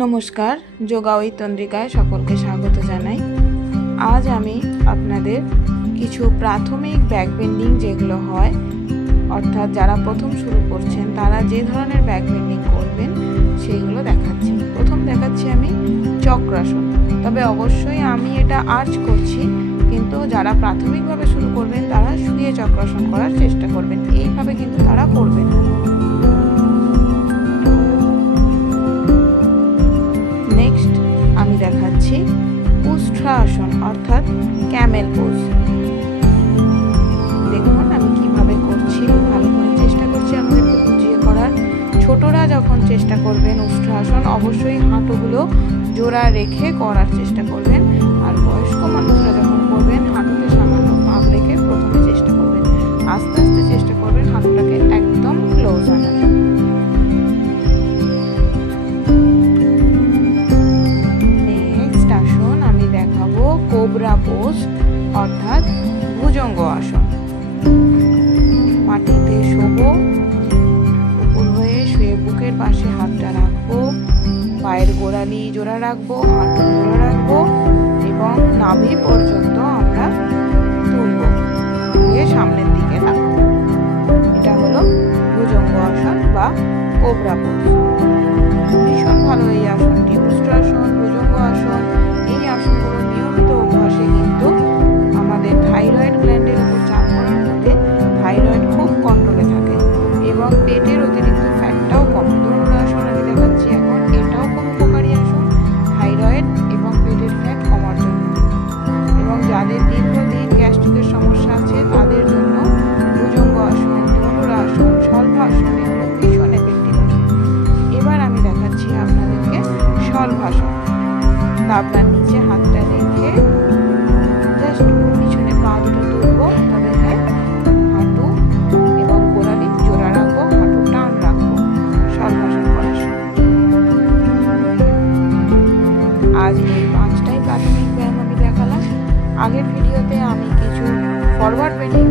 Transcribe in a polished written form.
নমস্কার, যোগা উইথ তন্দ্রিকায় সকলকে স্বাগত জানাই। আজ আমি আপনাদের কিছু প্রাথমিক ব্যাক বেন্ডিং যেগুলো হয়, অর্থাৎ যারা প্রথম শুরু করছেন তারা যে ধরনের ব্যাক বেন্ডিং করবেন সেইগুলো দেখাচ্ছি। প্রথম দেখাচ্ছি আমি চক্রাসন। তবে অবশ্যই আমি এটা আর্চ করছি, কিন্তু যারা প্রাথমিকভাবে শুরু করবেন তারা শুয়ে চক্রাসন করার চেষ্টা করবেন। এইভাবে কিন্তু তারা করবেন। নেক্সট আমি দেখাচ্ছি উষ্ট্রাসন অর্থাৎ ক্যামেল পোজ। দেখুন আমি কিভাবে করছি, ভালো করে চেষ্টা করছি আমাদেরকে বুঝিয়ে করার। ছোটরা যখন চেষ্টা করবেন উষ্ট্রাসন, অবশ্যই হাঁটুগুলো জোড়া রেখে করার চেষ্টা করবেন। আর বয়স্ক মানুষরা যখন করবেন হাঁটুতে সামান্য ফাঁক রেখে প্রথমে চেষ্টা করবেন। আস্তে আস্তে চেষ্টা করবেন হাঁটুটাকে একদম ক্লোজ আনার। কোবরা পোজ অর্থাৎ ভুজঙ্গ আসন। মাটিতে শোবো, উপর হয়ে শুয়ে বুকের পাশে হাতটা রাখবো, পায়ের গোড়ালি জোড়া রাখবো, হাঁটু জোড়া রাখবো এবং নাভি পর্যন্ত আমরা তুলবো, তুলে সামনের দিকে তাকাবো। এটা হলো ভুজঙ্গ আসন বা কোবরা পোজ। ভীষণ ভালো এই আসনটি। উষ্ট্রাসন, ভুজঙ্গ আসন, এই আসনগুলো নিয়মিত অভ্যাসে কিন্তু আমাদের থাইরয়েড গ্ল্যান্ডের উপর চাপ পড়ার ফলে থাইরয়েড খুব কন্ট্রোলে থাকে এবং পেটের অতিরিক্ত ফ্যাটটাও কমে। ধনুরাসন আমি দেখাচ্ছি এখন, এটাও খুব উপকারী আসন থাইরয়েড এবং পেটের ফ্যাট কমার জন্য। এবং যাদের দীর্ঘদিন গ্যাস্ট্রিকের সমস্যা আছে তাদের জন্য ভুজঙ্গ আসন, ধনুরাসন, শলভাসন এগুলো ভীষণ এফেক্টিভ আসন। এবার আমি দেখাচ্ছি আপনাদেরকে শলভাসন। তাবলার নিচে হাতটা রেখে জাস্ট পিছনে পা দুটো তুলবো, তবে হ্যাঁ হাঁটু এবং গোড়ালি জোড়া রাখবো, হাঁটু টান রাখবো শলভাসন করার সময়। আজ এই 5টাই প্রাথমিক ব্যায়াম আমি দেখালাম। আগের ভিডিওতে আমি কিছু ফরওয়ার্ড বেন্ডিং